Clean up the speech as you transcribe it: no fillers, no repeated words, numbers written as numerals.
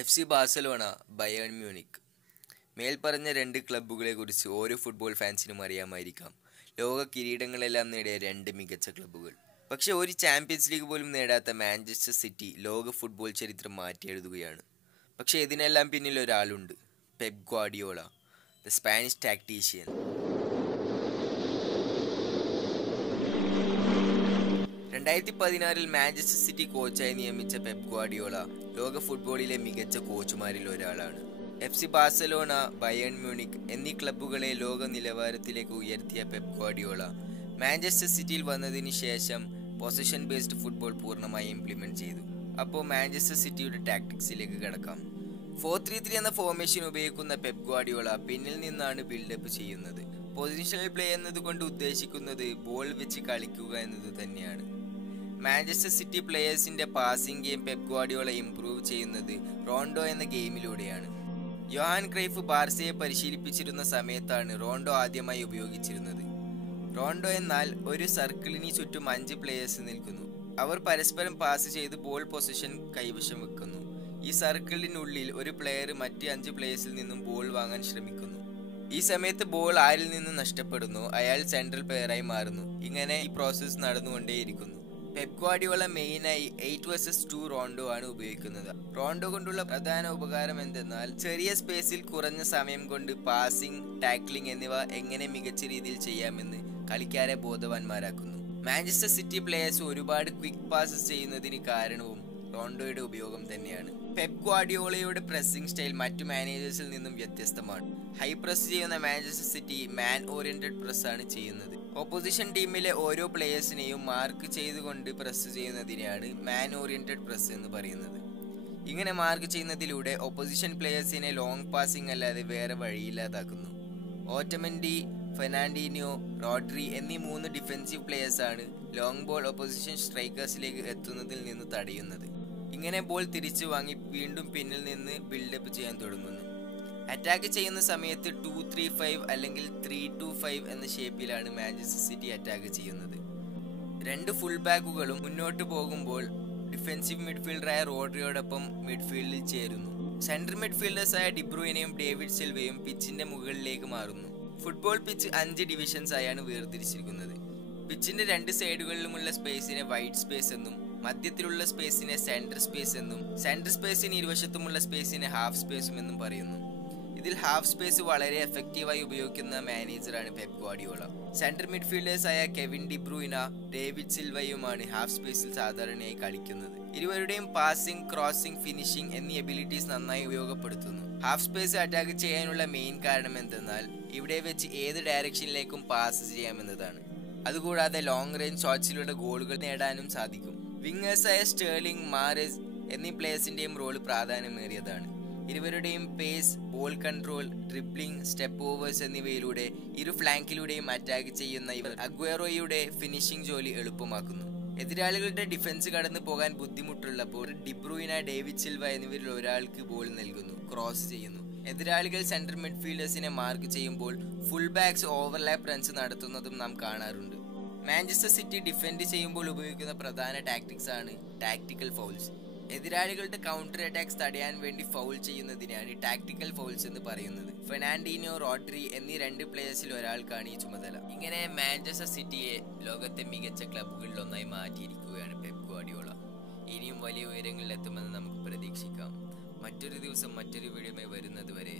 FC Barcelona, Bayern Munich. മേൽപ്പറഞ്ഞ രണ്ട് ക്ലബ്ബുകളെക്കുറിച്ച് ഓരോ ഫുട്ബോൾ ഫാൻസിനും അറിയാമായിരിക്കാം. ലോക കിരീടങ്ങളെല്ലാം നേടിയ രണ്ട് മികച്ച ക്ലബ്ബുകൾ. പക്ഷേ ഒരു ചാമ്പ്യൻസ് ലീഗ് പോലും നേടാത്ത മാഞ്ചസ്റ്റർ സിറ്റി ലോക ഫുട്ബോൾ ചരിത്രം മാറ്റിയെഴുതുകയാണ്. പക്ഷേ ഇതിനെല്ലാം പിന്നിൽ ഒരാളുണ്ട്, Pep Guardiola, the Spanish tactician. 2016 Manchester City കോച്ചായി നിയമിച്ച പെപ് ഗ്വാർഡിയോള ലോക ഫുട്ബോളിലെ മികച്ച കോച്ചുമാരിൽ ഒരാളാണ്. FC ബാഴ്സലോണ, ബയേൺ മ്യൂണിക്ക് എന്നീ ക്ലബ്ബുകളെ ലോക നിലവാരത്തിലേക്ക് ഉയർത്തിയ പെപ് ഗ്വാർഡിയോള മാഞ്ചസ്റ്റർ സിറ്റിയിൽ വന്നതിന് ശേഷം പൊസിഷൻ ബേസ്ഡ് ഫുട്ബോൾ പൂർണ്ണമായി ഇംപ്ലിമെന്റ് ചെയ്തു. അപ്പോൾ മാഞ്ചസ്റ്റർ സിറ്റിയുടെ ടാക്ടിക്സിലേക്ക് കടക്കാം. 4-3-3 എന്ന ഫോർമേഷൻ ഉപയോഗിക്കുന്ന പെപ് ഗ്വാർഡിയോള പിന്നിൽ നിന്നാണ് ബിൽഡപ്പ് ചെയ്യുന്നത്. പൊസിഷണൽ പ്ലേ എന്നതുകൊണ്ട് ഉദ്ദേശിക്കുന്നത് ബോൾ വെച്ച് കളിക്കുക എന്നത് തന്നെയാണ്. മാഞ്ചസ്റ്റർ സിറ്റി പ്ലേയേഴ്സിന്റെ passing game Pep Guardiola improve ചെയ്യുന്നത് റോണ്ടോ എന്ന ഗെയിമിലൂടെയാണ്. യോഹാൻ ക്രൈഫ് ബാർസയെ പരിശീലിപ്പിച്ചിരുന്ന സമയത്താണ് റോണ്ടോ ആദ്യമായി ഉപയോഗിച്ചിരുന്നത്. റോണ്ടോ എന്നാൽ ഒരു സർക്കിളിന് ചുറ്റും 5 പ്ലേയേഴ്സ് നിൽക്കുന്നു. അവർ പരസ്പരം പാസ് ചെയ്ത് ബോൾ പൊസിഷൻ കൈവശം വെക്കുന്നു. ഈ സർക്കിളിനുള്ളിൽ ഒരു പ്ലെയർ മറ്റ് 5 പ്ലേയേഴ്സിൽ നിന്നും ബോൾ വാങ്ങാൻ ശ്രമിക്കുന്നു. ഈ സമയത്ത് ബോൾ ആരിൽ നിന്ന് നഷ്ടപ്പെടുന്നു അയാൾ സെൻട്രൽ പ്ലെയറായി മാറുന്നു. ഇങ്ങനെ ഈ പ്രോസസ്സ് നടന്നുകൊണ്ടേയിരിക്കുന്നു. പെപ് ഗ്വാർഡിയോള മെയിനായി 8 vs 2 റോണ്ടോ ആണ് ഉപയോഗിക്കുന്നത്. റോണ്ടോ കൊണ്ടുള്ള പ്രധാന ഉപകാരം എന്തെന്നാൽ ചെറിയ സ്പേസിൽ കുറഞ്ഞ സമയം കൊണ്ട് പാസിംഗ്, ടാക്ലിംഗ് എന്നിവ എങ്ങനെ മികച്ച രീതിയിൽ ചെയ്യാമെന്ന് കളിക്കാരെ ബോധവാന്മാരാക്കുന്നു. മാഞ്ചസ്റ്റർ സിറ്റി പ്ലേയേഴ്സ് ഒരുപാട് ക്വിക്ക് പാസസ് ചെയ്യുന്നതിന് കാരണവും റോണ്ടോയുടെ ഉപയോഗം തന്നെയാണ്. പെപ് ഗ്വാർഡിയോളയുടെ പ്രസ്സിംഗ് സ്റ്റൈൽ മറ്റു മാനേജേഴ്സിൽ നിന്നും വ്യത്യസ്തമാണ്. ഹൈ പ്രസ് ചെയ്യുന്ന മാഞ്ചസ്റ്റർ സിറ്റി മാൻ ഓറിയന്റഡ് പ്രസ് ആണ് ചെയ്യുന്നത്. ഓപ്പോസിഷൻ ടീമിലെ ഓരോ പ്ലേയേഴ്സിനെയും മാർക്ക് ചെയ്തുകൊണ്ട് പ്രസ് ചെയ്യുന്നതിനെയാണ് മാൻ ഓറിയന്റഡ് പ്രസ് എന്ന് പറയുന്നത്. ഇങ്ങനെ മാർക്ക് ചെയ്യുന്നതിലൂടെ ഓപ്പോസിഷൻ പ്ലേയേഴ്സിനെ ലോങ് പാസിംഗ് അല്ലാതെ വേറെ വഴിയില്ലാതാക്കുന്നു. ഓട്ടമൻഡി, ഫെർണാണ്ടിനോ, റോഡ്രി എന്നീ 3 ഡിഫൻസീവ് പ്ലേയേഴ്സാണ് ലോങ് ബോൾ ഓപ്പോസിഷൻ സ്ട്രൈക്കേഴ്സിലേക്ക് എത്തുന്നതിൽ നിന്ന് തടയുന്നത്. ഇങ്ങനെ ബോൾ തിരിച്ചു വാങ്ങി വീണ്ടും പിന്നിൽ നിന്ന് ബിൽഡപ്പ് ചെയ്യാൻ തുടങ്ങുന്നു. അറ്റാക്ക് ചെയ്യുന്ന സമയത്ത് 2-3-5 അല്ലെങ്കിൽ 3-2-5 എന്ന ഷേപ്പിലാണ് മാഞ്ചസ്റ്റർ സിറ്റി അറ്റാക്ക് ചെയ്യുന്നത്. 2 ഫുൾ ബാക്കുകളും മുന്നോട്ട് പോകുമ്പോൾ ഡിഫൻസീവ് മിഡ്ഫീൽഡറായ റോഡ്രിയോടൊപ്പം മിഡ്ഫീൽഡിൽ ചേരുന്നു. സെൻട്രൽ മിഡ്ഫീൽഡേഴ്സായ ഡിബ്രൂയിനെയും ഡേവിഡ് സിൽവയും പിച്ചിന്റെ മുകളിലേക്ക് മാറുന്നു. ഫുട്ബോൾ പിച്ച് 5 ഡിവിഷൻസ് ആയാണ് വേർതിരിച്ചിരിക്കുന്നത്. പിച്ചിന്റെ 2 സൈഡുകളിലുമുള്ള സ്പേസിനെ വൈഡ് സ്പേസ് എന്നും മധ്യത്തിലുള്ള സ്പേസിനെ സെൻട്രൽ സ്പേസ് എന്നും സെൻട്രൽ സ്പേസിന് ഇരുവശത്തുമുള്ള സ്പേസിനെ ഹാഫ് സ്പേസും എന്നും പറയുന്നു. ഇതിൽ ഹാഫ് സ്പേസ് വളരെ എഫക്റ്റീവായി ഉപയോഗിക്കുന്ന മാനേജറാണ് പെപ് ഗ്വാർഡിയോള. സെൻട്രൽ മിഡ്ഫീൽഡേഴ്സായ കെവിൻ ഡിബ്രൂയിന, ഡേവിഡ് സിൽവയുമാണ് ഹാഫ് സ്പേസിൽ സാധാരണയായി കളിക്കുന്നത്. ഇരുവരുടെയും പാസിംഗ്, ക്രോസിംഗ്, ഫിനിഷിംഗ് എന്നീ എബിലിറ്റീസ് നന്നായി ഉപയോഗപ്പെടുത്തുന്നു. ഹാഫ് സ്പേസ് അറ്റാക്ക് ചെയ്യാനുള്ള മെയിൻ കാരണം എന്തെന്നാൽ ഇവിടെ വെച്ച് ഏത് ഡയറക്ഷനിലേക്കും പാസ് ചെയ്യാമെന്നതാണ്. അതുകൂടാതെ ലോങ് റേഞ്ച് ഷോട്ട്സിലൂടെ ഗോളുകൾ നേടാനും സാധിക്കും. വിങ്ങേഴ്സായ സ്റ്റേർലിംഗ്, മാറസ് എന്നീ പ്ലേയേഴ്സിന്റെയും റോള് പ്രാധാന്യമേറിയതാണ്. ഇരുവരുടെയും pace, ball control, dribbling, step overs എന്നിവയിലൂടെ ഇരു ഫ്ലാങ്കിലൂടെയും അറ്റാക്ക് ചെയ്യുന്ന ഇവർ അഗ്വേറോയുടെ ഫിനിഷിംഗ് ജോലി എളുപ്പമാക്കുന്നു. എതിരാളികളുടെ ഡിഫൻസ് കടന്നു പോകാൻ ബുദ്ധിമുട്ടുള്ളപ്പോൾ ഡിബ്രൂയിന, ഡേവിഡ് സിൽവ എന്നിവരിൽ ഒരാൾക്ക് ബോൾ നൽകുന്നു, ക്രോസ് ചെയ്യുന്നു. എതിരാളികൾ സെൻട്രൽ മിഡ്ഫീൽഡേഴ്സിനെ മാർക്ക് ചെയ്യുമ്പോൾ ഫുൾ ബാക്സ് ഓവർലാപ്പ് റൺസ് നടത്തുന്നതും നാം കാണാറുണ്ട്. മാഞ്ചസ്റ്റർ സിറ്റി ഡിഫെൻഡ് ചെയ്യുമ്പോൾ ഉപയോഗിക്കുന്ന പ്രധാന ടാക്ടിക്സ് ആണ് ടാക്ടിക്കൽ ഫൗൾസ്. എതിരാളികളുടെ കൗണ്ടർ അറ്റാക്സ് തടയാൻ വേണ്ടി ഫൗൾ ചെയ്യുന്നതിനാണ് ടാക്ടിക്കൽ ഫൗൾസ് എന്ന് പറയുന്നത്. ഫെർണാണ്ടിനോ, റോഡ്രി എന്നീ 2 പ്ലേയേഴ്സിൽ ഒരാൾക്കാണ് ഈ ചുമതല. ഇങ്ങനെ മാഞ്ചസ്റ്റർ സിറ്റിയെ ലോകത്തെ മികച്ച ക്ലബ്ബുകളിലൊന്നായി മാറ്റിയിരിക്കുകയാണ് പെപ് ഗ്വാർഡിയോള. ഇനിയും വലിയ ഉയരങ്ങളിൽ എത്തുമെന്ന് നമുക്ക് പ്രതീക്ഷിക്കാം. മറ്റൊരു ദിവസം മറ്റൊരു വീഡിയോയുമായി വരുന്നത് വരെ